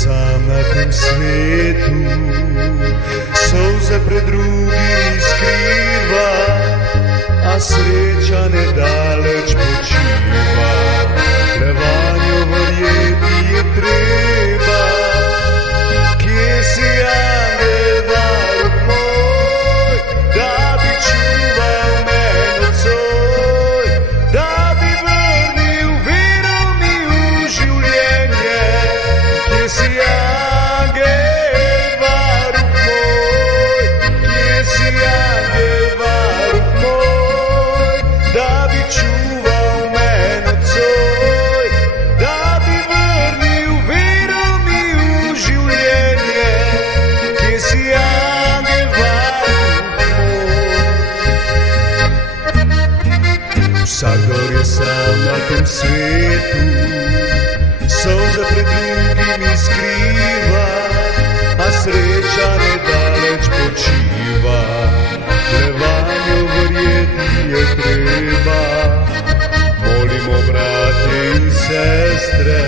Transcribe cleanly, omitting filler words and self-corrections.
sam na tem svetu, solze pred drugimi skriva, a sreča nedaleč počiva. Le vanjo verjeti je treba, kje si angel varuh moj, da bi čuval me nocoj, da bi vrnil vero mi v življenje. Kje si angel varuh moj, kje si angel varuh moj, da bi čuval me nocoj, da bi vrnil vero mi v življenje. Kje si angel varuh moj. Vsakdor je sam na tem svetu, solze pred drugimi skriva, a sreča nedaleč počiva. Le vanjo verjeti je treba, molimo brate in sestre,